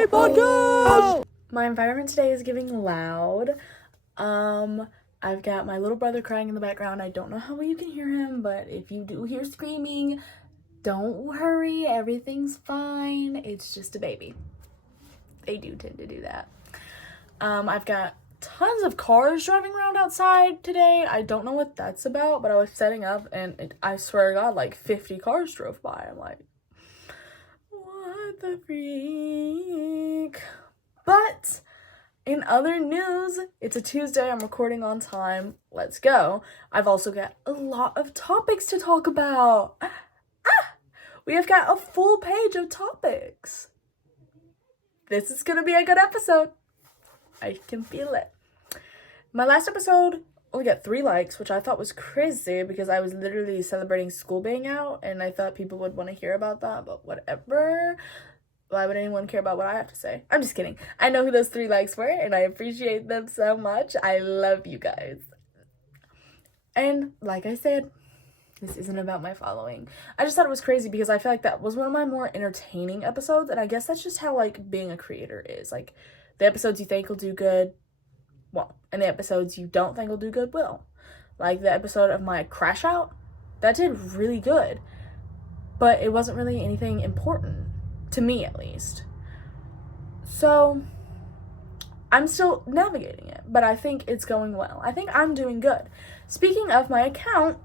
Me Podcast! My environment today is giving loud. I've got my little brother crying in the background. I don't know how well you can hear him, but if you do hear screaming, don't worry, everything's fine. It's just a baby. They do tend to do that. I've got tons of cars driving around outside today. I don't know what that's about, but I was setting up and I swear to God, like 50 cars drove by. I'm like, what the freak? But in other news, it's a Tuesday. I'm recording on time. Let's go. I've also got a lot of topics to talk about. We have got a full page of topics. This is gonna be a good episode. I can feel it. My last episode only got 3 likes, which I thought was crazy because I was literally celebrating school being out and I thought people would want to hear about that, but whatever. Why would anyone care about what I have to say? I'm just kidding. I know who those 3 likes were and I appreciate them so much. I love you guys. And like I said, this isn't about my following. I just thought it was crazy because I feel like that was one of my more entertaining episodes, and I guess that's just how like being a creator is. Like the episodes you think will do good won't, and the episodes you don't think will do good will. Like the episode of my crash out, that did really good, but it wasn't really anything important to me, at least. So I'm still navigating it, but I think it's going well. I think I'm doing good. Speaking of my account,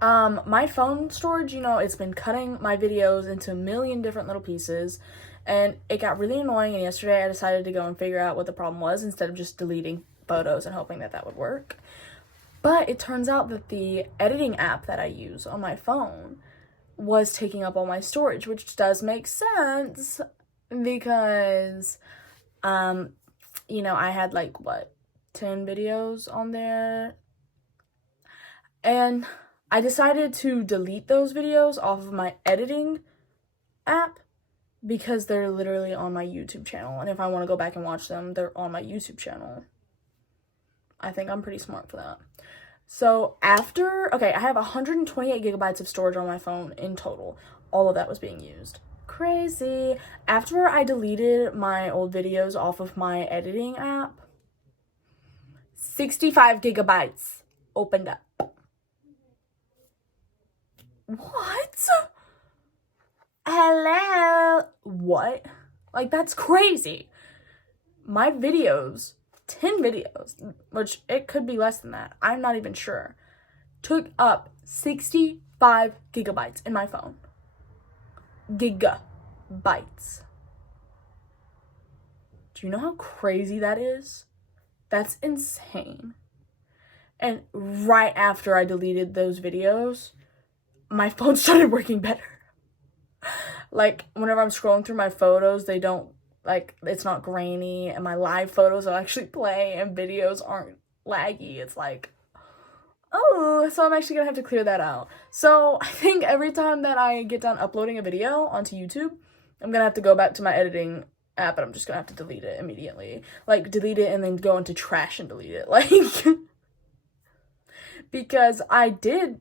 my phone storage, it's been cutting my videos into a million different little pieces, and it got really annoying, and yesterday I decided to go and figure out what the problem was instead of just deleting photos and hoping that that would work. But it turns out that the editing app that I use on my phone was taking up all my storage, which does make sense because, I had 10 videos on there, and I decided to delete those videos off of my editing app because they're literally on my YouTube channel. And if I want to go back and watch them, they're on my YouTube channel. I think I'm pretty smart for that. So I have 128 gigabytes of storage on my phone in total. All of that was being used. Crazy. After I deleted my old videos off of my editing app, 65 gigabytes opened up. What? Hello? What? That's crazy. My videos, 10 videos, which it could be less than that, I'm not even sure, took up 65 gigabytes in my phone. Gigabytes. Do you know how crazy that is? That's insane. And right after I deleted those videos, my phone started working better. Whenever I'm scrolling through my photos, they don't, it's not grainy, and my live photos will actually play, and videos aren't laggy. It's so I'm actually gonna have to clear that out. So I think every time that I get done uploading a video onto YouTube, I'm gonna have to go back to my editing app, and I'm just gonna have to delete it immediately. Delete it and then go into trash and delete it. Because I did,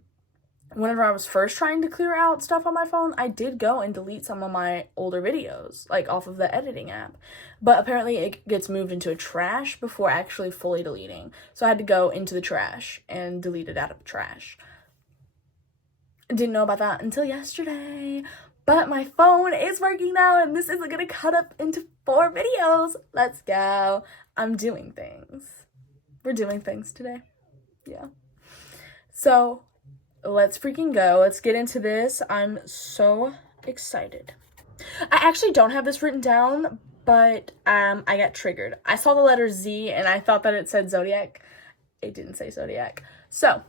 whenever I was first trying to clear out stuff on my phone, I did go and delete some of my older videos, off of the editing app. But apparently it gets moved into a trash before actually fully deleting. So I had to go into the trash and delete it out of the trash. I didn't know about that until yesterday. But my phone is working now, and this isn't gonna cut up into 4 videos. Let's go. I'm doing things. We're doing things today. Yeah. So let's freaking go. Let's get into this. I'm so excited. I actually don't have this written down, but I got triggered. I saw the letter Z and I thought that it said zodiac. It didn't say zodiac. So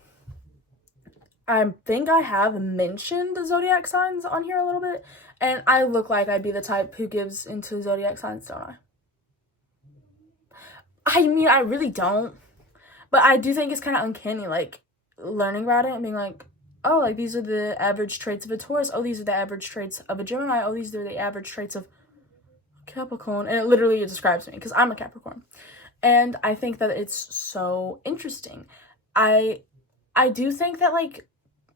I think I have mentioned the zodiac signs on here a little bit, and I look like I'd be the type who gives into zodiac signs, don't I? I mean, I really don't, but I do think it's kind of uncanny, learning about it and being oh, these are the average traits of a Taurus. Oh, these are the average traits of a Gemini. Oh, these are the average traits of Capricorn. And it literally describes me because I'm a Capricorn. And I think that it's so interesting. I do think that,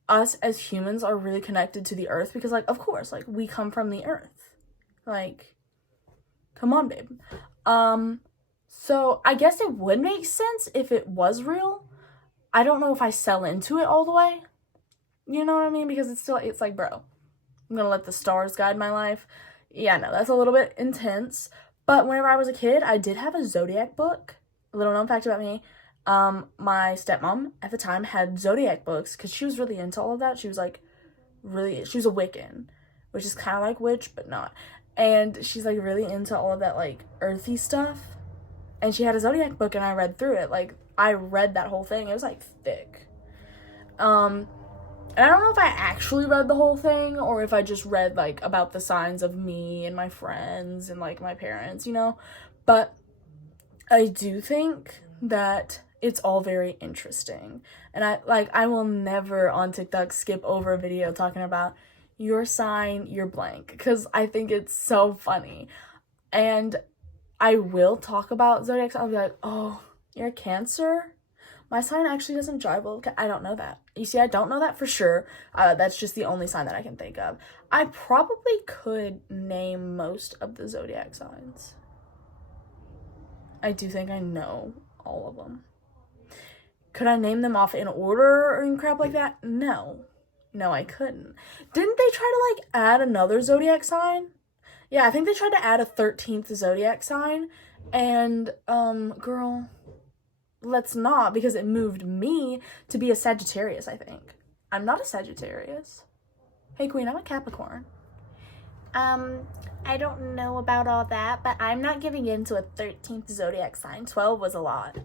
us as humans are really connected to the earth because, of course, we come from the earth. Come on, babe. So I guess it would make sense if it was real. I don't know if I sell into it all the way. You know what I mean? Because it's like, bro, I'm gonna let the stars guide my life. Yeah, no, that's a little bit intense. But whenever I was a kid, I did have a zodiac book. A little known fact about me. My stepmom at the time had zodiac books because she was really into all of that. She was a Wiccan, which is kind of like witch, but not. And she's like really into all of that like earthy stuff. And she had a zodiac book and I read through it. Like, I read that whole thing. It was like thick. And I don't know if I actually read the whole thing or if I just read like about the signs of me and my friends and like my parents, you know? But I do think that it's all very interesting. And I will never on TikTok skip over a video talking about your sign, your blank, because I think it's so funny. And I will talk about zodiac. I'll be like, oh, you're a Cancer? My sign actually doesn't jive well. I don't know that. You see, I don't know that for sure. That's just the only sign that I can think of. I probably could name most of the zodiac signs. I do think I know all of them. Could I name them off in order and crap like that? No. No, I couldn't. Didn't they try to, like, add another zodiac sign? Yeah, I think they tried to add a 13th zodiac sign. And, girl, let's not, because it moved me to be a Sagittarius, I think. I'm not a Sagittarius. Hey, Queen, I'm a Capricorn. I don't know about all that, but I'm not giving in to a 13th zodiac sign. 12 was a lot.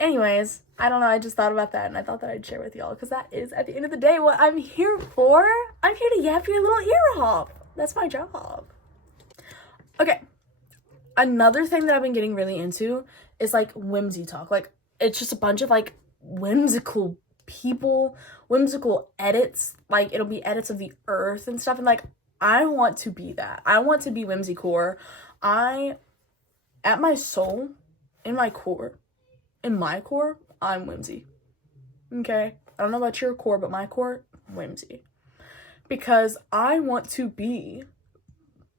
Anyways, I don't know, I just thought about that and I thought that I'd share with y'all because that is, at the end of the day, what I'm here for. I'm here to yap your little ear off. That's my job. Okay, another thing that I've been getting really into is like whimsy talk. Like, it's just a bunch of like whimsical people, whimsical edits. Like, it'll be edits of the earth and stuff. And like, I want to be that. I want to be whimsicore. At my soul, in my core, I'm whimsy. Okay? I don't know about your core, but my core, whimsy. Because I want to be,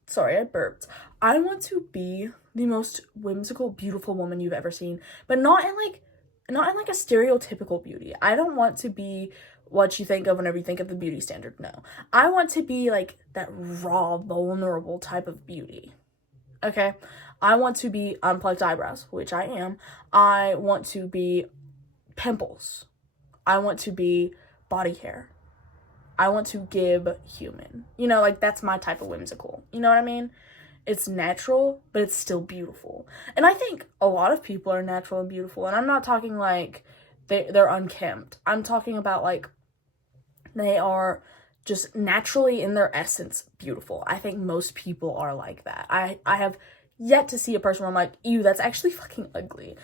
sorry, I burped. I want to be the most whimsical, beautiful woman you've ever seen, but not in like a stereotypical beauty. I don't want to be what you think of whenever you think of the beauty standard. No. I want to be like that raw, vulnerable type of beauty. Okay? I want to be unplugged eyebrows, which I am. I want to be pimples. I want to be body hair. I want to give human. You know, like, that's my type of whimsical. You know what I mean? It's natural, but it's still beautiful. And I think a lot of people are natural and beautiful. And I'm not talking like they're unkempt. I'm talking about like they are just naturally in their essence beautiful. I think most people are like that. I have yet to see a person where I'm like, ew, that's actually fucking ugly.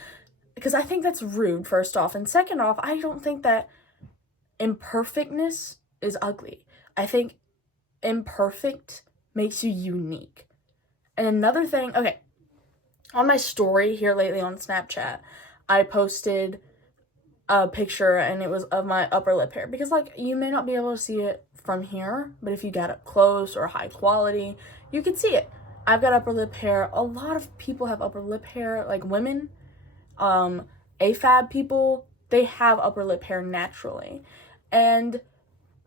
Because I think that's rude, first off. And second off, I don't think that imperfectness is ugly. I think imperfect makes you unique. And another thing, okay, on my story here lately on Snapchat, I posted a picture and it was of my upper lip hair. Because, like, you may not be able to see it from here, but if you got up close or high quality, you can see it. I've got upper lip hair. A lot of people have upper lip hair, like women, AFAB people, they have upper lip hair naturally. And,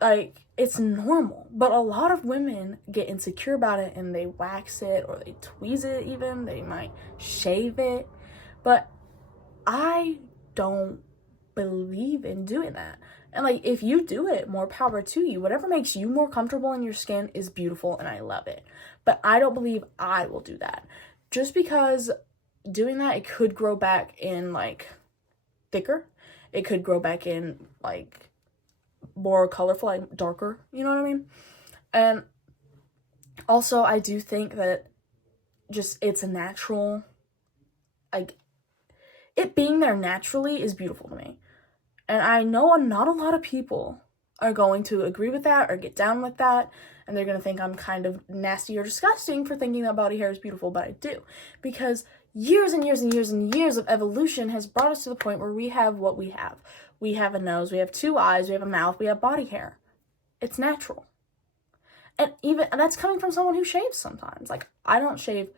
like, it's normal. But a lot of women get insecure about it and they wax it or they tweeze it even. They might shave it. But I don't believe in doing that. And, like, if you do it, more power to you. Whatever makes you more comfortable in your skin is beautiful and I love it. But I don't believe I will do that. Just because doing that, it could grow back in, like, thicker. It could grow back in, like, more colorful, like, darker. You know what I mean? And also, I do think that just it's a natural, like, it being there naturally is beautiful to me. And I know not a lot of people are going to agree with that or get down with that. And they're going to think I'm kind of nasty or disgusting for thinking that body hair is beautiful, but I do. Because years and years and years and years of evolution has brought us to the point where we have what we have. We have a nose, we have two eyes, we have a mouth, we have body hair. It's natural. And that's coming from someone who shaves sometimes. Like, I don't shave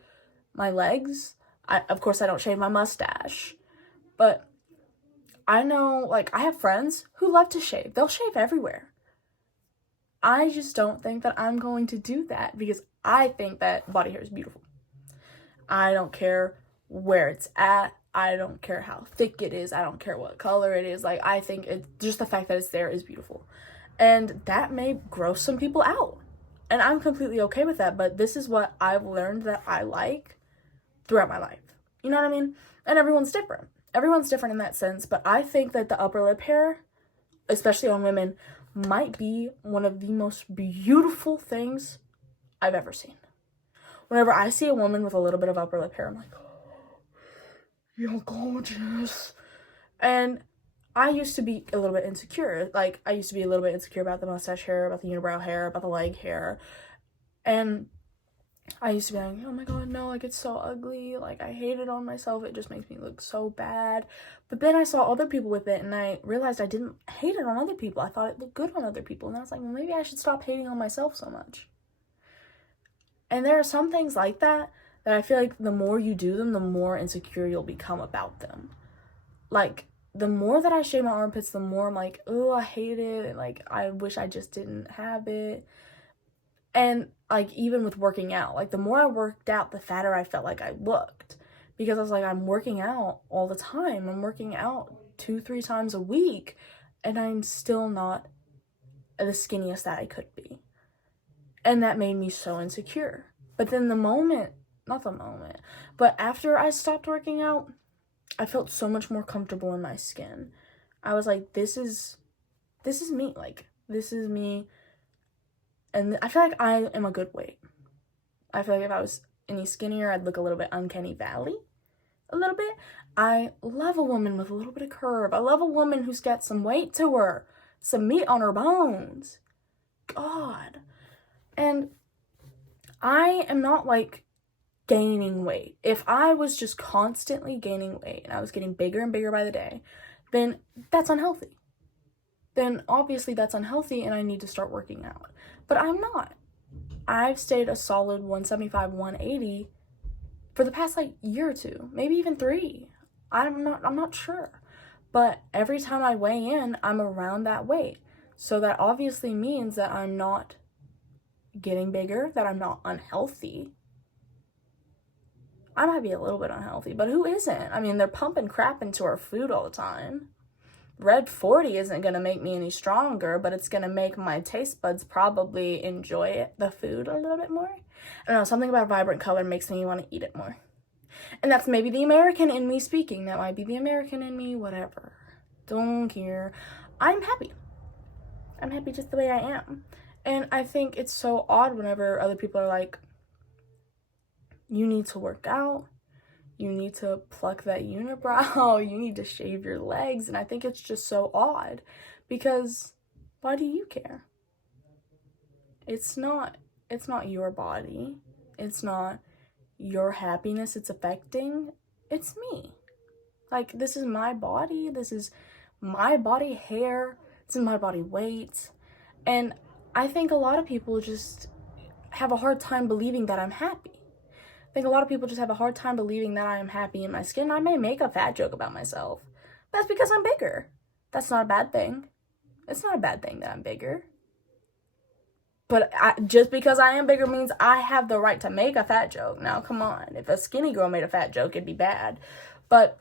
my legs. Of course, I don't shave my mustache. But I know, like, I have friends who love to shave. They'll shave everywhere. I just don't think that I'm going to do that because I think that body hair is beautiful. I don't care where it's at. I don't care how thick it is. I don't care what color it is. Like, I think it's just the fact that it's there is beautiful. And that may gross some people out. And I'm completely okay with that. But this is what I've learned that I like throughout my life. You know what I mean? And everyone's different. Everyone's different in that sense. But I think that the upper lip hair, especially on women, might be one of the most beautiful things I've ever seen. Whenever I see a woman with a little bit of upper lip hair, I'm like, you're gorgeous. And I used to be a little bit insecure. Like, I used to be a little bit insecure about the mustache hair, about the unibrow hair, about the leg hair. And I used to be like, oh my god, no, like, it's so ugly. Like, I hate it on myself. It just makes me look so bad. But then I saw other people with it, and I realized I didn't hate it on other people. I thought it looked good on other people. And I was like, well, maybe I should stop hating on myself so much. And there are some things like that I feel like the more you do them, the more insecure you'll become about them. Like, the more that I shave my armpits, the more I'm like, oh, I hate it. And, like, I wish I just didn't have it. And, like, even with working out, like, the more I worked out, the fatter I felt like I looked. Because I was like, I'm working out all the time. I'm working out 2-3 times a week. And I'm still not the skinniest that I could be. And that made me so insecure. But then but after I stopped working out, I felt so much more comfortable in my skin. I was like, this is me. Like, this is me. And I feel like I am a good weight. I feel like if I was any skinnier, I'd look a little bit uncanny valley. A little bit. I love a woman with a little bit of curve. I love a woman who's got some weight to her. Some meat on her bones. God. And I am not, like, gaining weight. If I was just constantly gaining weight and I was getting bigger and bigger by the day, then that's unhealthy. Then obviously that's unhealthy and I need to start working out. But I'm not. I've stayed a solid 175, 180 for the past, like, year or two, maybe even 3. I'm not sure. But every time I weigh in, I'm around that weight. So that obviously means that I'm not getting bigger, that I'm not unhealthy. I might be a little bit unhealthy, but who isn't? I mean, they're pumping crap into our food all the time. Red 40 isn't going to make me any stronger, but it's going to make my taste buds probably enjoy the food a little bit more. I don't know, something about vibrant color makes me want to eat it more. And that's maybe the American in me speaking. That might be the American in me, whatever. Don't care. I'm happy. I'm happy just the way I am. And I think it's so odd whenever other people are like, you need to work out, you need to pluck that unibrow, you need to shave your legs. And I think it's just so odd because why do you care? It's not your body. It's not your happiness it's affecting. It's me. Like, this is my body. This is my body hair. This is my body weight. And I think a lot of people just have a hard time believing that I'm happy. I think a lot of people just have a hard time believing that I am happy in my skin. I may make a fat joke about myself. That's because I'm bigger. That's not a bad thing. It's not a bad thing that I'm bigger. But just because I am bigger means I have the right to make a fat joke. Now, come on. If a skinny girl made a fat joke, it'd be bad. But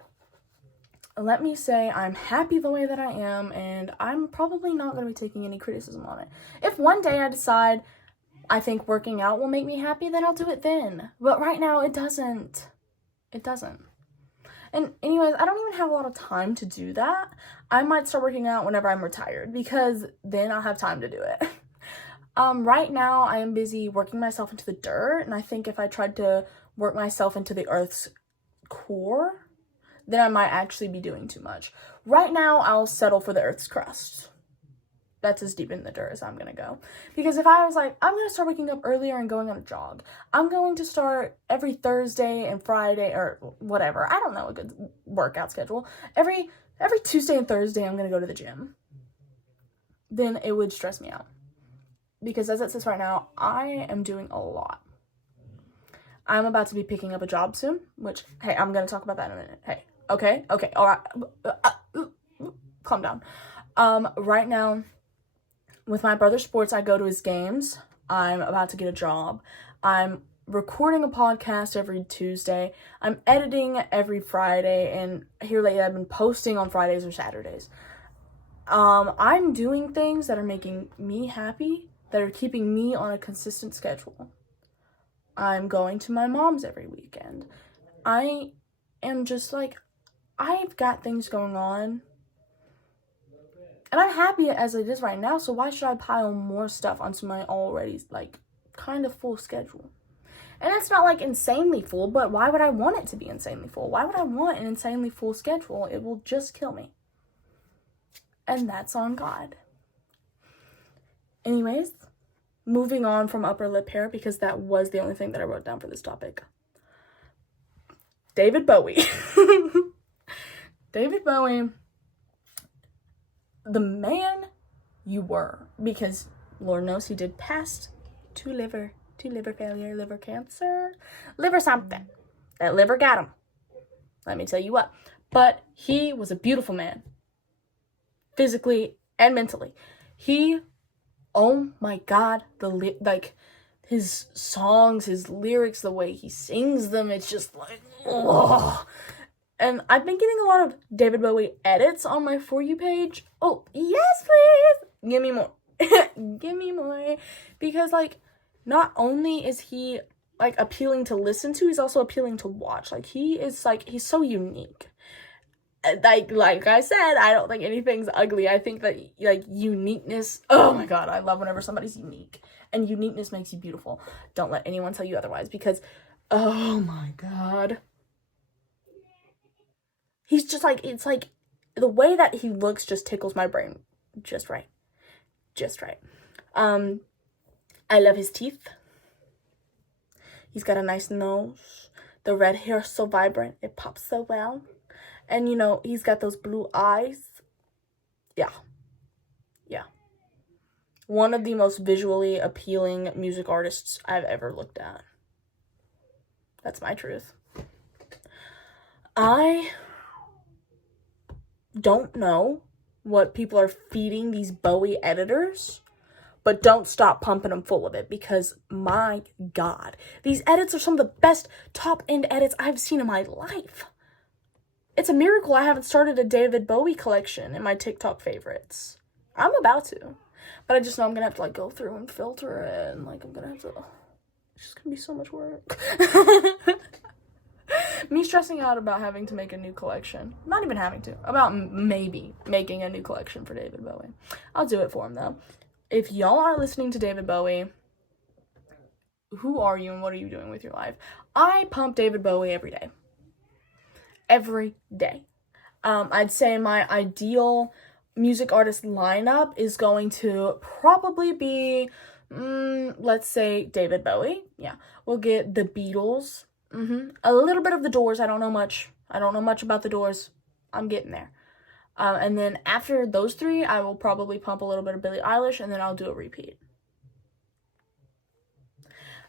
let me say I'm happy the way that I am, and I'm probably not going to be taking any criticism on it. If one day I decide I think working out will make me happy, then I'll do it then. But right now, it doesn't. It doesn't. And anyways, I don't even have a lot of time to do that. I might start working out whenever I'm retired, because then I'll have time to do it. Right now, I am busy working myself into the dirt, and I think if I tried to work myself into the Earth's core, then I might actually be doing too much. Right now, I'll settle for the Earth's crust. That's as deep in the dirt as I'm gonna go. Because if I was like, I'm gonna start waking up earlier and going on a jog. I'm going to start every Thursday and Friday, or whatever. I don't know a good workout schedule. Every Tuesday and Thursday, I'm gonna go to the gym. Then it would stress me out. because as it says right now, I am doing a lot. I'm about to be picking up a job soon, which, hey, I'm going to talk about that in a minute. Hey, okay, all right, calm down. Right now, with my brother's sports, I go to his games. I'm about to get a job. I'm recording a podcast every Tuesday. I'm editing every Friday, and here lately I've been posting on Fridays or Saturdays. I'm doing things that are making me happy, that are keeping me on a consistent schedule. I'm going to my mom's every weekend. I am just like, I've got things going on. And I'm happy as it is right now, so why should I pile more stuff onto my already, like, kind of full schedule? And it's not, like, insanely full, but why would I want it to be insanely full? Why would I want an insanely full schedule? It will just kill me. And that's on God. Anyways, moving on from upper lip hair, because that was the only thing that I wrote down for this topic. David Bowie. David Bowie, the man you were, because Lord knows he did pass to liver failure, liver cancer, liver something. That liver got him. Let me tell you what. But he was a beautiful man, physically and mentally. He, oh my God, his songs, his lyrics, the way he sings them, it's just like, oh. And I've been getting a lot of David Bowie edits on my For You page. Oh, yes, please. Give me more. Give me more. Because, like, not only is he, like, appealing to listen to, he's also appealing to watch. Like, he's so unique. Like I said, I don't think anything's ugly. I think that, like, uniqueness, oh my God, I love whenever somebody's unique. And uniqueness makes you beautiful. Don't let anyone tell you otherwise, because, oh my God. He's just like, it's like, the way that he looks just tickles my brain just right. Just right. I love his teeth. He's got a nice nose. The red hair is so vibrant. It pops so well. And, you know, he's got those blue eyes. Yeah. Yeah. One of the most visually appealing music artists I've ever looked at. That's my truth. I don't know what people are feeding these Bowie editors, but don't stop pumping them full of it, because my God, these edits are some of the best top-end edits I've seen in my life. It's a miracle I haven't started a David Bowie collection in my TikTok favorites. I'm about to, but I just know I'm gonna have to, like, go through and filter it, and, like, I'm gonna have to, it's just gonna be so much work. Me stressing out about having to make a new collection. Not even having to. About maybe making a new collection for David Bowie. I'll do it for him, though. If y'all are listening to David Bowie, who are you and what are you doing with your life? I pump David Bowie every day. Every day. I'd say my ideal music artist lineup is going to probably be, let's say, David Bowie. Yeah. We'll get the Beatles. A little bit of the Doors. I don't know much about the Doors. I'm getting there. And then after those three, I will probably pump a little bit of Billie Eilish, and then I'll do a repeat.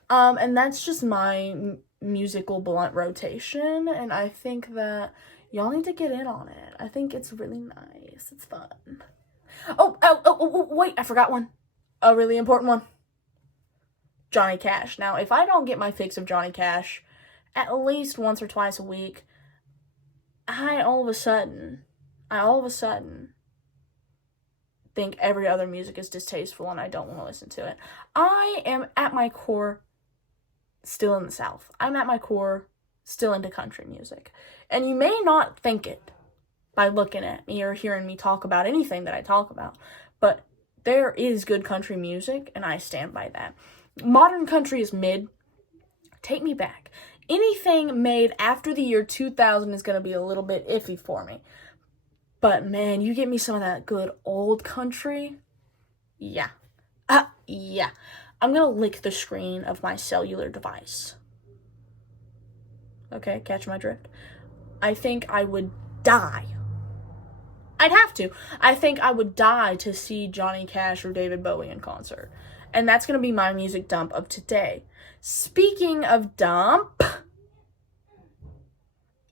And that's just my musical blunt rotation, and I think that y'all need to get in on it. I think it's really nice. It's fun. Oh, wait, I forgot one. A really important one. Johnny Cash. Now, if I don't get my fix of Johnny Cash at least once or twice a week, I all of a sudden think every other music is distasteful and I don't want to listen to it. I am at my core still in the South. I'm at my core still into country music. And you may not think it by looking at me or hearing me talk about anything that I talk about, but there is good country music, and I stand by that. Modern country is mid. Take me back. Anything made after the year 2000 is going to be a little bit iffy for me. But man, you get me some of that good old country. Yeah. Yeah. I'm going to lick the screen of my cellular device. Okay, catch my drift. I think I would die. I'd have to. I think I would die to see Johnny Cash or David Bowie in concert. And that's going to be my music dump of today. Speaking of dump,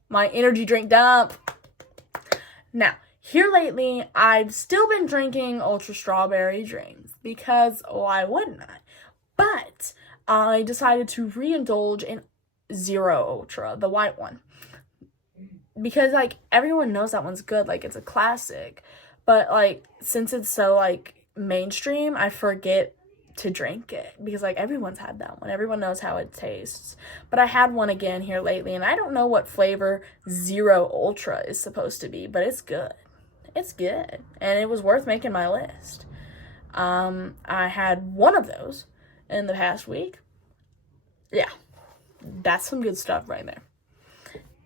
my energy drink dump. Now, here lately, I've still been drinking Ultra Strawberry drinks because why wouldn't I? But I decided to re-indulge in Zero Ultra, the white one. Because, like, everyone knows that one's good. Like, it's a classic. But, like, since it's so, like, mainstream, I forget to drink it. Because, like, everyone's had that one. Everyone knows how it tastes. But I had one again here lately, and I don't know what flavor Zero Ultra is supposed to be. But it's good. It's good. And it was worth making my list. I had one of those in the past week. Yeah. That's some good stuff right there.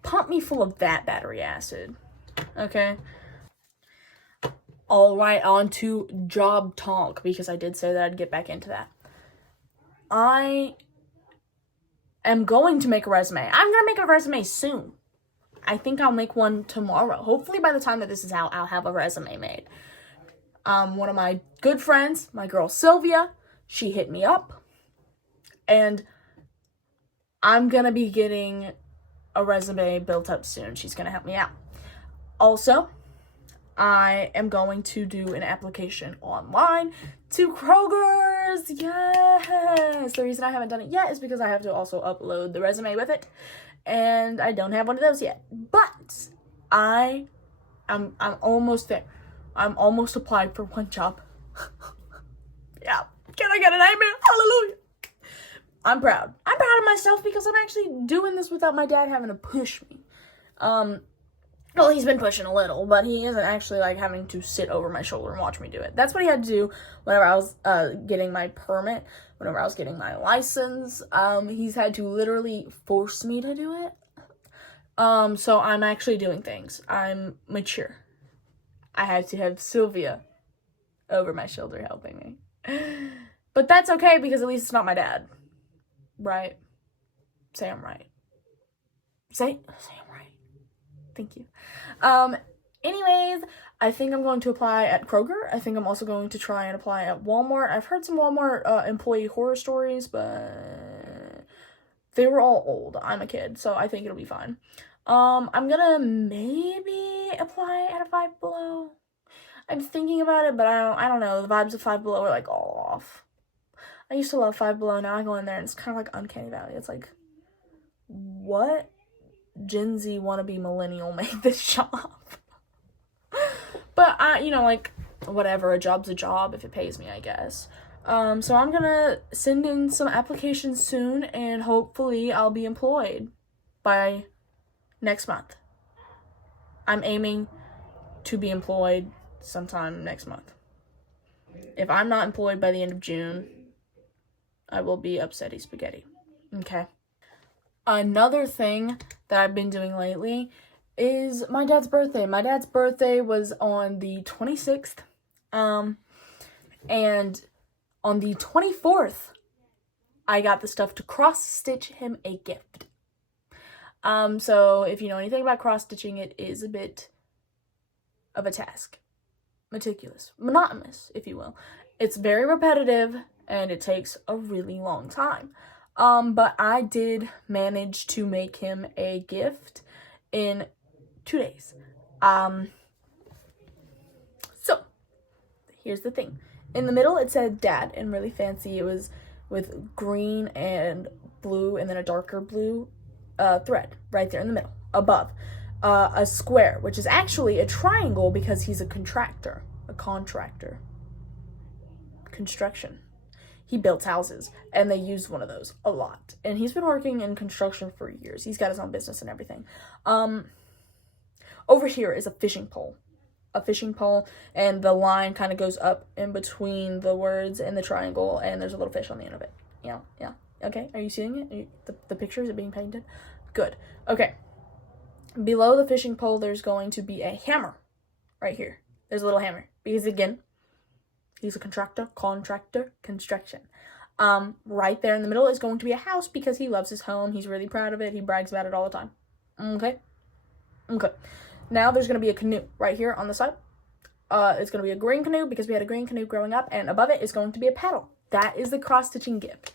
Pump me full of that battery acid. Okay. All right, on to job talk, because I did say that I'd get back into that. I am going to make a resume. I'm going to make a resume soon. I think I'll make one tomorrow. Hopefully by the time that this is out, I'll have a resume made. One of my good friends, my girl Sylvia, she hit me up. And I'm going to be getting a resume built up soon. She's going to help me out. Also, I am going to do an application online to Kroger's. Yes! The reason I haven't done it yet is because I have to also upload the resume with it. And I don't have one of those yet. But I'm almost there. I'm almost applied for one job. Yeah. Can I get an amen? Hallelujah. I'm proud. I'm proud of myself because I'm actually doing this without my dad having to push me. Well, he's been pushing a little, but he isn't actually, like, having to sit over my shoulder and watch me do it. That's what he had to do whenever I was getting my permit, whenever I was getting my license. He's had to literally force me to do it. So I'm actually doing things. I'm mature. I had to have Sylvia over my shoulder helping me. But that's okay because at least it's not my dad. Right? Say I'm right. Say I'm right. Thank you. Anyways, I think I'm going to apply at Kroger. I think I'm also going to try and apply at Walmart. I've heard some Walmart employee horror stories, but they were all old. I'm a kid, so I think it'll be fine. I'm gonna maybe apply at a Five Below. I'm thinking about it, but I don't know. The vibes of Five Below are, like, all off. I used to love Five Below. Now I go in there and it's kind of like Uncanny Valley. It's like, what Gen Z wannabe millennial made this job? But like, whatever, a job's a job if it pays me, I guess. So I'm gonna send in some applications soon, and hopefully I'll be employed by next month. I'm aiming to be employed sometime next month. If I'm not employed by the end of June, I will be upsetty spaghetti. Okay. Another thing that I've been doing lately is my dad's birthday. My dad's birthday was on the 26th. And on the 24th, I got the stuff to cross-stitch him a gift. So if you know anything about cross-stitching, it is a bit of a task. Meticulous. Monotonous, if you will. It's very repetitive, and it takes a really long time. But I did manage to make him a gift in 2 days. So, here's the thing. In the middle, it said Dad, and really fancy. It was with green and blue, and then a darker blue thread right there in the middle, above. A square, which is actually a triangle because he's a contractor. Construction. He builds houses, and they use one of those a lot. And he's been working in construction for years. He's got his own business and everything. Over here is a fishing pole. And the line kind of goes up in between the words and the triangle, and there's a little fish on the end of it. Yeah. Okay, are you seeing it? The picture, is it being painted? Good. Okay. Below the fishing pole, there's going to be a hammer. Right here. There's a little hammer. Because, again, he's a construction. Right there in the middle is going to be a house because he loves his home. He's really proud of it. He brags about it all the time. Okay. Now there's going to be a canoe right here on the side. It's going to be a green canoe because we had a green canoe growing up. And above it is going to be a paddle. That is the cross-stitching gift.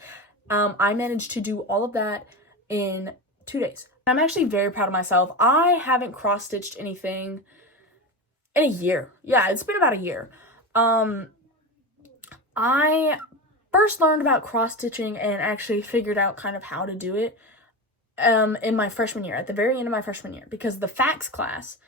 I managed to do all of that in 2 days. I'm actually very proud of myself. I haven't cross-stitched anything in a year. Yeah, it's been about a year. I first learned about cross-stitching and actually figured out kind of how to do it in my freshman year, at the very end of my freshman year, because the FACS class,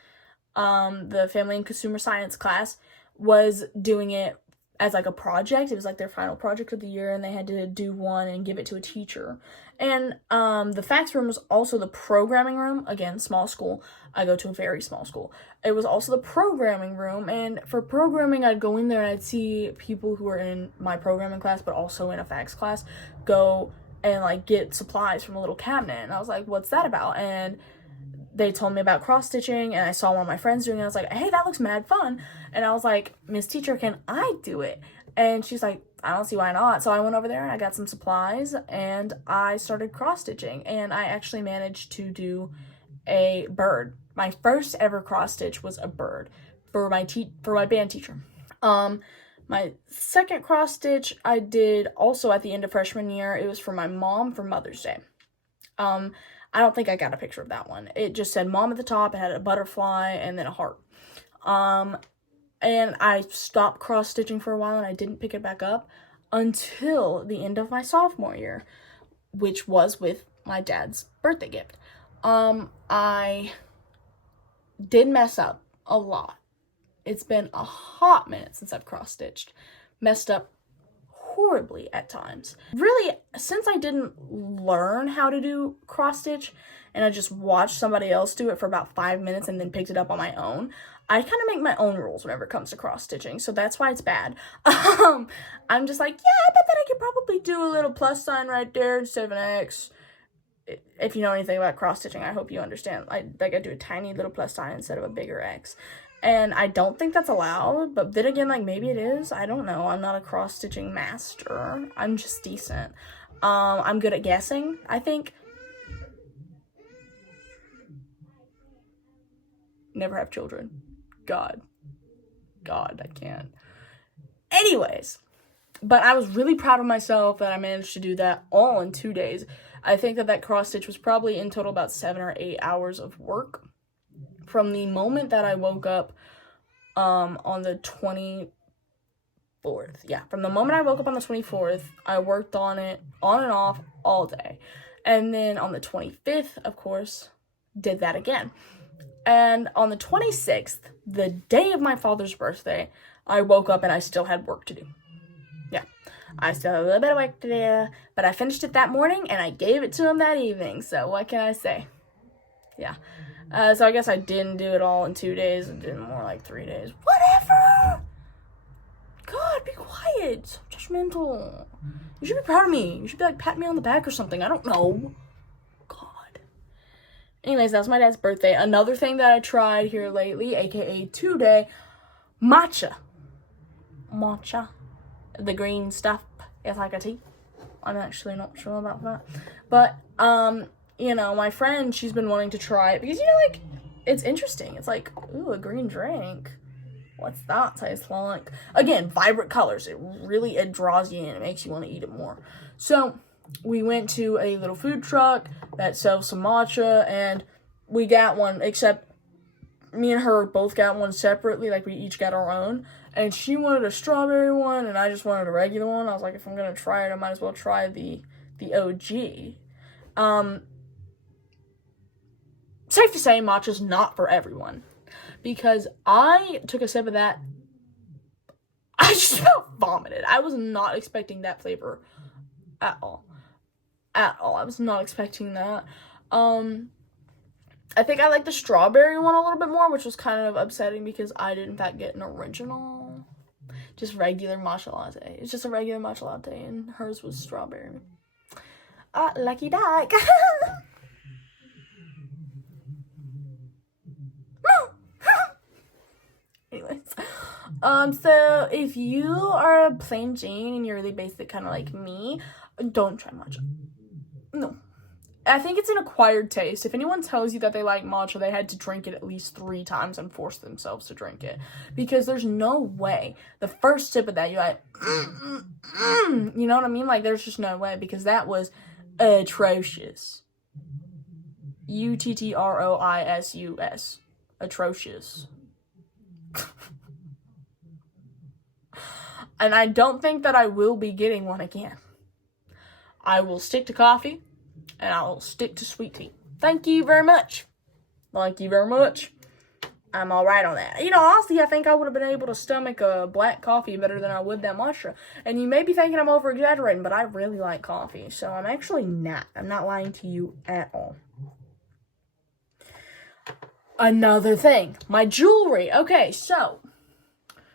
the Family and Consumer Science class, was doing it as like a project. It was like their final project of the year, and they had to do one and give it to a teacher. And the FACS room was also the programming room. Again, small school. I go to a very small school. It was also the programming room, and for programming, I'd go in there and I'd see people who were in my programming class, but also in a FACS class, go and like get supplies from a little cabinet. And I was like, what's that about? And they told me about cross-stitching, and I saw one of my friends doing it. I was like, hey, that looks mad fun. And I was like, Miss Teacher, can I do it? And she's like, I don't see why not. So I went over there and I got some supplies and I started cross-stitching, and I actually managed to do a bird. My first ever cross-stitch was a bird for my band teacher. My second cross-stitch I did also at the end of freshman year. It was for my mom for Mother's Day. I don't think I got a picture of that one. It just said mom at the top. It had a butterfly and then a heart. And I stopped cross-stitching for a while and I didn't pick it back up until the end of my sophomore year, which was with my dad's birthday gift. I did mess up a lot. It's been a hot minute since I've cross-stitched. Messed up horribly at times. Really, since I didn't learn how to do cross-stitch and I just watched somebody else do it for about 5 minutes and then picked it up on my own, I kind of make my own rules whenever it comes to cross-stitching, so that's why it's bad. I'm just like, yeah, I bet that I could probably do a little plus sign right there instead of an X. If you know anything about cross-stitching, I hope you understand. I do a tiny little plus sign instead of a bigger X. And I don't think that's allowed, but then again, like, maybe it is. I don't know. I'm not a cross-stitching master. I'm just decent. I'm good at guessing, I think. Never have children. God, I can't. Anyways, but I was really proud of myself that I managed to do that all in 2 days. I think that cross-stitch was probably in total about 7 or 8 hours of work. From the moment that I woke up on the 24th. Yeah, from the moment I woke up on the 24th, I worked on it on and off all day. And then on the 25th, of course, did that again. And on the 26th, the day of my father's birthday, I woke up and I still had work to do. Yeah, I still had a little bit of work to do, but I finished it that morning and I gave it to him that evening. So what can I say? Yeah. So I guess I didn't do it all in 2 days. I did more like 3 days. Whatever! God, be quiet. So judgmental. You should be proud of me. You should be like, pat me on the back or something. I don't know. God. Anyways, that was my dad's birthday. Another thing that I tried here lately, aka today, matcha. Matcha. The green stuff. It's like a tea. I'm actually not sure about that. But, you know, my friend, she's been wanting to try it because, you know, like, it's interesting. It's like, ooh, a green drink. What's that taste like? Again, vibrant colors. It draws you in. It makes you want to eat it more. So, we went to a little food truck that sells some matcha, and we got one, except me and her both got one separately. Like, we each got our own. And she wanted a strawberry one, and I just wanted a regular one. I was like, if I'm going to try it, I might as well try the OG. Safe to say, matcha's not for everyone. Because I took a sip of that, I just about vomited. I was not expecting that flavor at all. At all. I was not expecting that. I think I like the strawberry one a little bit more, which was kind of upsetting because I did in fact get an original. Just regular matcha latte. It's just a regular matcha latte, and hers was strawberry. Lucky duck. Anyways, so if you are a plain Jane and you're really basic, kind of like me, don't try matcha. No. I think it's an acquired taste. If anyone tells you that they like matcha, they had to drink it at least 3 times and force themselves to drink it. Because there's no way. The first sip of that, you're like, you know what I mean? Like, there's just no way, because that was atrocious. Uttroisus. Atrocious. And I don't think that I will be getting one again. I will stick to coffee, and I will stick to sweet tea. Thank you very much. Thank you very much. I'm alright on that. You know, honestly, I think I would have been able to stomach a black coffee better than I would that matcha. And you may be thinking I'm over-exaggerating, but I really like coffee. So I'm actually not. I'm not lying to you at all. Another thing. My jewelry. Okay, so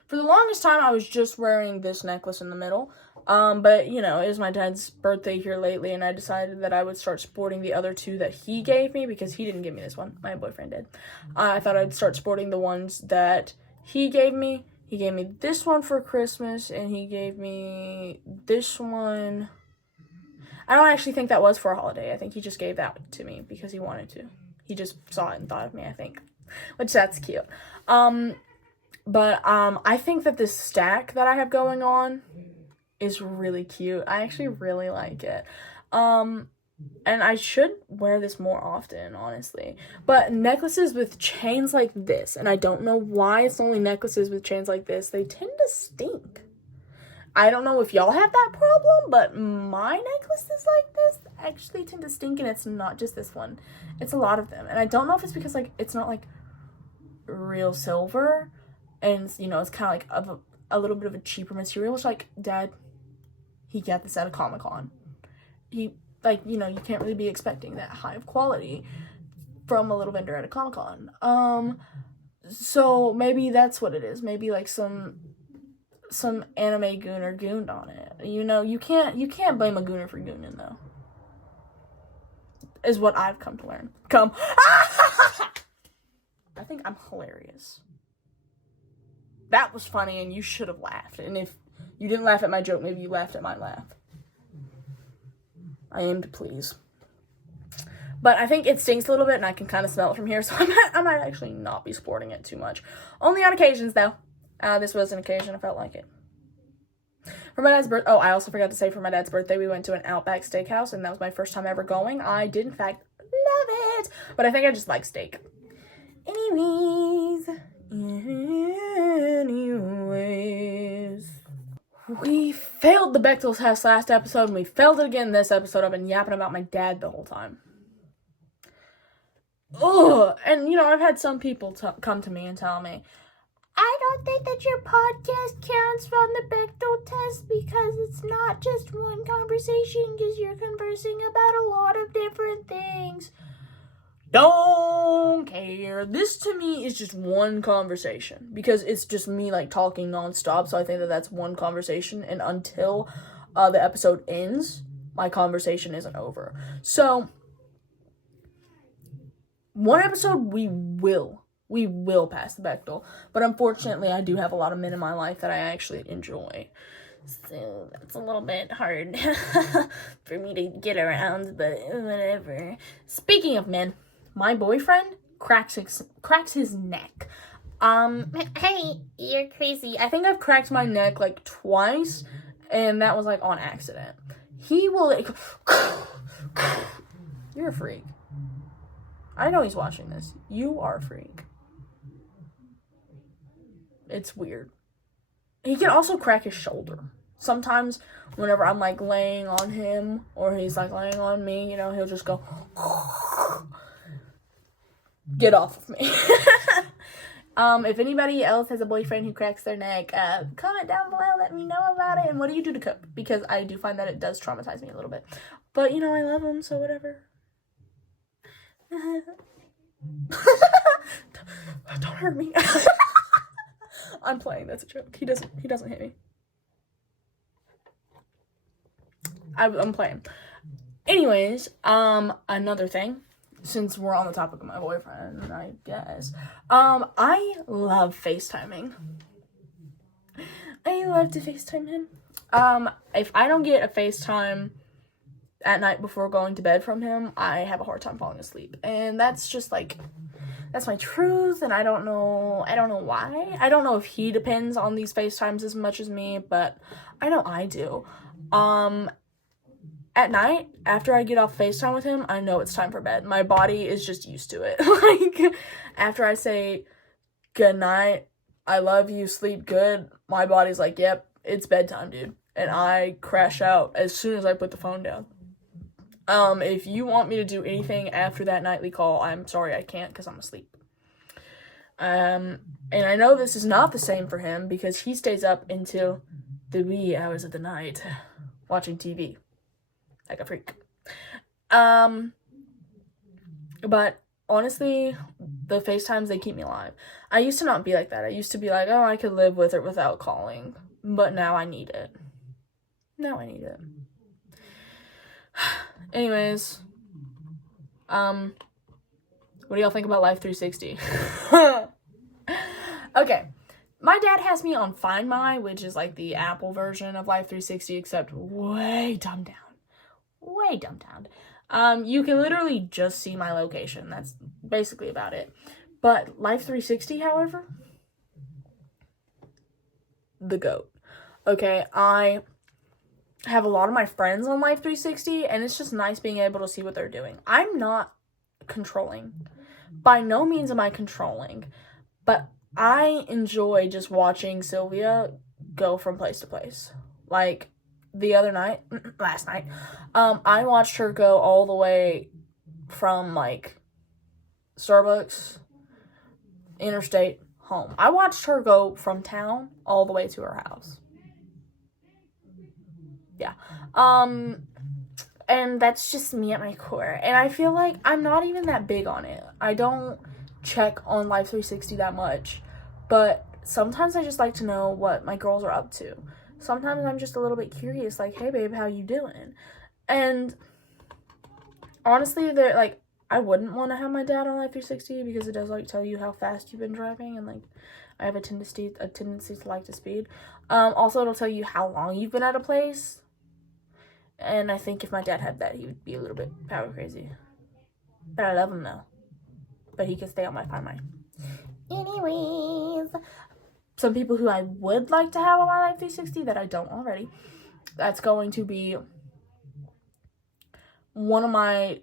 for the longest time, I was just wearing this necklace in the middle. But, you know, it was my dad's birthday here lately, and I decided that I would start sporting the other 2 that he gave me, because he didn't give me this one. My boyfriend did. I thought I'd start sporting the ones that he gave me. He gave me this one for Christmas, and he gave me this one. I don't actually think that was for a holiday. I think he just gave that to me because he wanted to. He just saw it and thought of me, I think. Which, that's cute. But I think that this stack that I have going on is really cute. I actually really like it. And I should wear this more often, honestly. But necklaces with chains like this, and I don't know why it's only necklaces with chains like this, they tend to stink. I don't know if y'all have that problem, but my necklaces like this actually tend to stink, and it's not just this one. It's a lot of them. And I don't know if it's because, like, it's not, like, real silver, and, you know, it's kind of, like, of a little bit of a cheaper material. It's like, Dad, he got this at a Comic-Con. He, like, you know, you can't really be expecting that high of quality from a little vendor at a Comic-Con. So maybe that's what it is. Maybe, like, some anime gooner gooned on it. You know, you can't blame a gooner for gooning, though. Is what I've come to learn. I think I'm hilarious. That was funny, and you should have laughed. And if you didn't laugh at my joke, maybe you laughed at my laugh. I aim to please. But I think it stinks a little bit, and I can kind of smell it from here, so I might actually not be sporting it too much. Only on occasions, though. This was an occasion I felt like it. For my dad's birthday, I also forgot to say, for my dad's birthday, we went to an Outback Steakhouse, and that was my first time ever going. I did, in fact, love it. But I think I just like steak. Anyways. We failed the Bechdel test last episode, and we failed it again this episode. I've been yapping about my dad the whole time. Ugh. And, you know, I've had some people come to me and tell me, I don't think that your podcast counts from the Bechdel test because it's not just one conversation, because you're conversing about a lot of different things. Don't care. This to me is just one conversation, because it's just me, like, talking nonstop, so I think that that's one conversation, and until the episode ends, my conversation isn't over. So, one episode we will pass the Bechdel, but unfortunately I do have a lot of men in my life that I actually enjoy, so that's a little bit hard for me to get around, but whatever. Speaking of men, my boyfriend cracks his neck. Hey, you're crazy. I think I've cracked my neck like twice, and that was like on accident. He will like, you're a freak. I know he's watching this. You are a freak. It's weird. He can also crack his shoulder. Sometimes whenever I'm like laying on him or he's like laying on me, you know, he'll just go, get off of me. If anybody else has a boyfriend who cracks their neck, comment down below, let me know about it. And what do you do to cope? Because I do find that it does traumatize me a little bit. But, you know, I love him, so whatever. Don't hurt me. I'm playing, that's a joke. He doesn't hit me. I'm playing. Anyways, another thing, since we're on the topic of my boyfriend, I guess, I love FaceTiming. I love to FaceTime him. If I don't get a FaceTime at night before going to bed from him, I have a hard time falling asleep. And that's just like, that's my truth, and I don't know why. I don't know if he depends on these FaceTimes as much as me, but I know I do. At night, after I get off FaceTime with him, I know it's time for bed. My body is just used to it. Like, after I say, good night, I love you, sleep good, my body's like, yep, it's bedtime, dude. And I crash out as soon as I put the phone down. If you want me to do anything after that nightly call, I'm sorry, I can't, because I'm asleep. And I know this is not the same for him, because he stays up until the wee hours of the night watching TV. Like a freak. But honestly, the FaceTimes, they keep me alive. I used to not be like that. I used to be like, oh, I could live with it without calling. But now I need it. Anyways, what do y'all think about Life 360? Okay, my dad has me on Find My, which is like the Apple version of Life 360, except way dumbed down. You can literally just see my location. That's basically about it. But Life 360, however, the GOAT. Okay, I have a lot of my friends on Life 360, and it's just nice being able to see what they're doing. I'm not controlling. By no means am I controlling, but I enjoy just watching Sylvia go from place to place. Like, last night, I watched her go all the way from, like, Starbucks, interstate, home. I watched her go from town all the way to her house. Yeah. And that's just me at my core. And I feel like I'm not even that big on it. I don't check on Life 360 that much. But sometimes I just like to know what my girls are up to. Sometimes I'm just a little bit curious, like, hey, babe, how you doing? And honestly, they're like, I wouldn't want to have my dad on Life 360 because it does, like, tell you how fast you've been driving, and, like, I have a tendency to like to speed. Also, it'll tell you how long you've been at a place, and I think if my dad had that, he would be a little bit power crazy. But I love him, though. But he can stay on my Find My. Anyways, some people who I would like to have on my Life 360 that I don't already, that's going to be one of my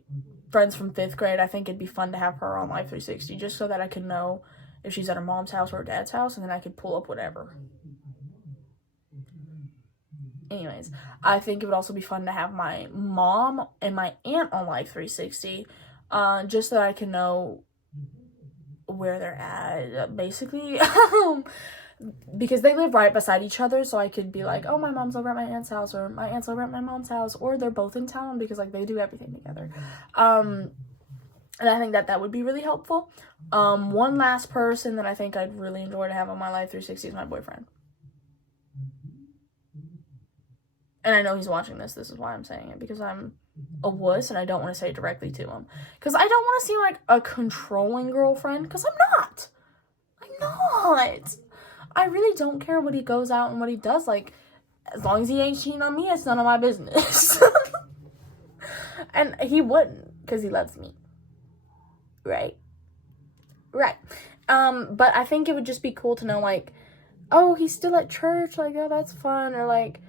friends from 5th grade. I think it'd be fun to have her on Life 360 just so that I could know if she's at her mom's house or her dad's house, and then I could pull up whatever. Anyways, I think it would also be fun to have my mom and my aunt on Life 360 just so that I can know where they're at, basically. Because they live right beside each other, so I could be like, oh, my mom's over at my aunt's house, or my aunt's over at my mom's house, or they're both in town, because, like, they do everything together. And I think that would be really helpful. One last person that I think I'd really enjoy to have on my Life 360 is my boyfriend. And I know he's watching this is why I'm saying it, because I'm a wuss, and I don't want to say it directly to him. Because I don't want to seem like a controlling girlfriend, because I'm not. I really don't care what he goes out and what he does. Like, as long as he ain't cheating on me, it's none of my business. And he wouldn't, because he loves me. Right. But I think it would just be cool to know, like, oh, he's still at church, like, oh, that's fun. Or, like,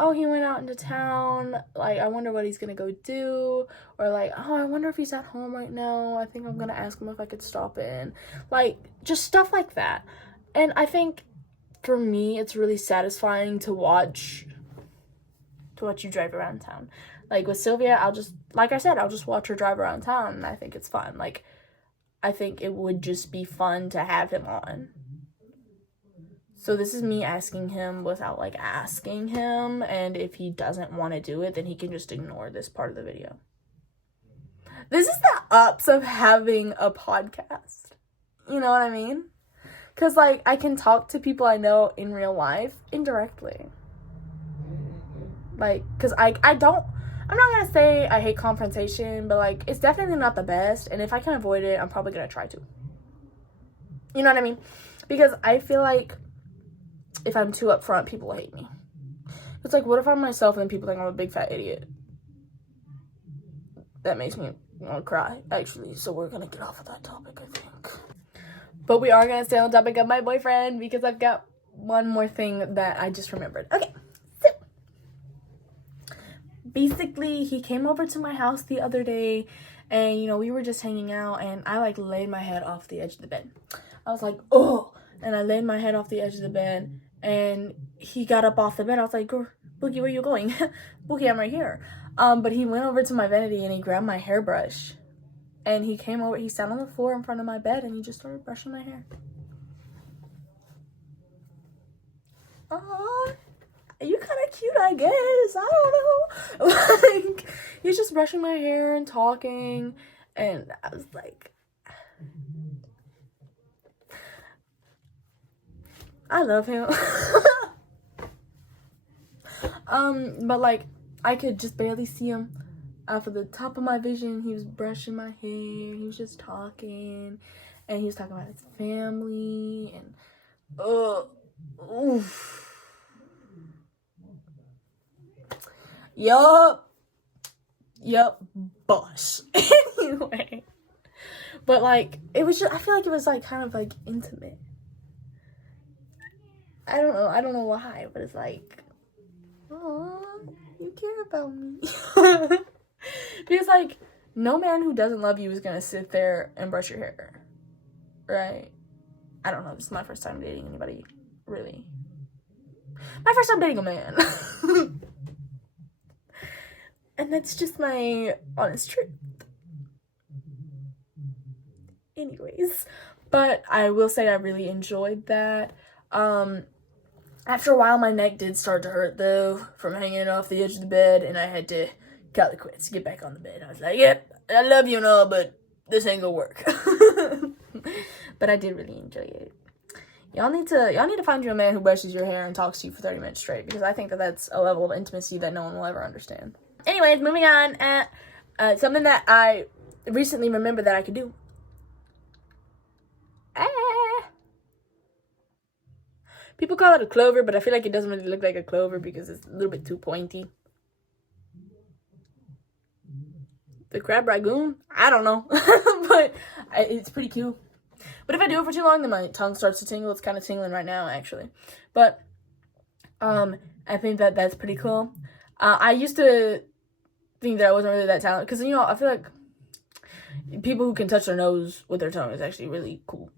oh, he went out into town, like, I wonder what he's gonna go do. Or, like, oh, I wonder if he's at home right now. I think I'm gonna ask him if I could stop in. Like, just stuff like that. And I think, for me, it's really satisfying to watch you drive around town. Like, with Sylvia, I'll just watch her drive around town, and I think it's fun. Like, I think it would just be fun to have him on. So this is me asking him without, like, asking him, and if he doesn't want to do it, then he can just ignore this part of the video. This is the ups of having a podcast. You know what I mean? Because, like, I can talk to people I know in real life indirectly. Like, because I'm not going to say I hate confrontation, but, like, it's definitely not the best. And if I can avoid it, I'm probably going to try to. You know what I mean? Because I feel like if I'm too upfront, people will hate me. It's like, what if I'm myself and then people think I'm a big fat idiot? that makes me want to cry, actually. So we're gonna get off of that topic, I think. But we are gonna stay on the topic of my boyfriend because I've got one more thing that I just remembered. Okay, so basically he came over to my house the other day, and you know, we were just hanging out, and I like laid my head off the edge of the bed. I was like, oh, and I laid my head off the edge of the bed, and he got up off the bed. I was like, Bookie, where you going? Bookie, I'm right here. But he went over to my vanity and he grabbed my hairbrush, and he came over, he sat on the floor in front of my bed, and he just started brushing my hair. Aw, you kind of cute, I guess. I don't know. Like, he's just brushing my hair and talking, and I was like, I love him. But like, I could just barely see him off of the top of my vision. He was brushing my hair, he was just talking, and he was talking about his family, and oof. Yup, boss. Anyway, but like, it was just, I feel like it was like kind of like intimate. I don't know why, but it's like, oh, you care about me. Because like, no man who doesn't love you is gonna sit there and brush your hair, right? I don't know, this is my first time dating anybody, really. My first time dating a man. And that's just my honest truth. Anyways, but I will say I really enjoyed that. After a while, my neck did start to hurt, though, from hanging off the edge of the bed, and I had to call it quits, get back on the bed. I was like, yep, I love you and all, but this ain't gonna work. But I did really enjoy it. Y'all need to find you a man who brushes your hair and talks to you for 30 minutes straight, because I think that that's a level of intimacy that no one will ever understand. Anyways, moving on. Something that I recently remembered that I could do. People call it a clover, but I feel like it doesn't really look like a clover because it's a little bit too pointy. The crab ragoon? I don't know. But it's pretty cute. But if I do it for too long, then my tongue starts to tingle. It's kind of tingling right now, actually. But I think that that's pretty cool. I used to think that I wasn't really that talented, because, you know, I feel like people who can touch their nose with their tongue is actually really cool.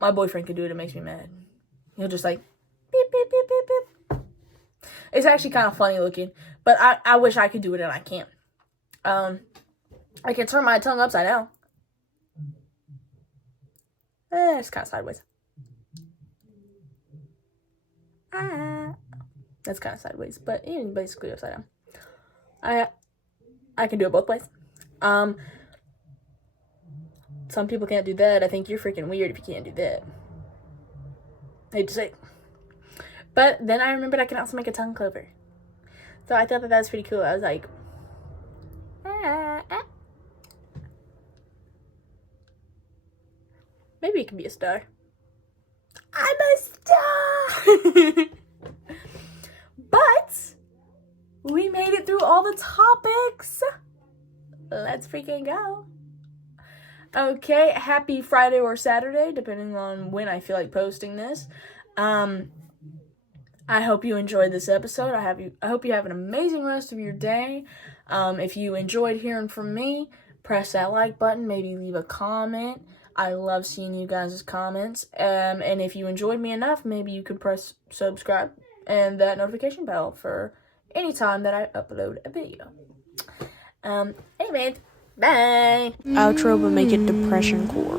My boyfriend can do it. It makes me mad. He'll just like beep, beep, beep, beep, beep. It's actually kind of funny looking, but I wish I could do it, and I can't. I can turn my tongue upside down. It's kind of sideways. That's kind of sideways, but basically upside down. I can do it both ways. Some people can't do that. I think you're freaking weird if you can't do that. I hate to say it. But then I remembered I can also make a tongue clover. So I thought that was pretty cool. I was like, maybe it can be a star. I'm a star! But we made it through all the topics. Let's freaking go. Okay, happy Friday or Saturday, depending on when I feel like posting this. I hope you enjoyed this episode. I hope you have an amazing rest of your day. If you enjoyed hearing from me, press that like button, maybe leave a comment. I love seeing you guys' comments. And if you enjoyed me enough, maybe you could press subscribe and that notification bell for any time that I upload a video. Anyways, bye. Outro, but make it depression core.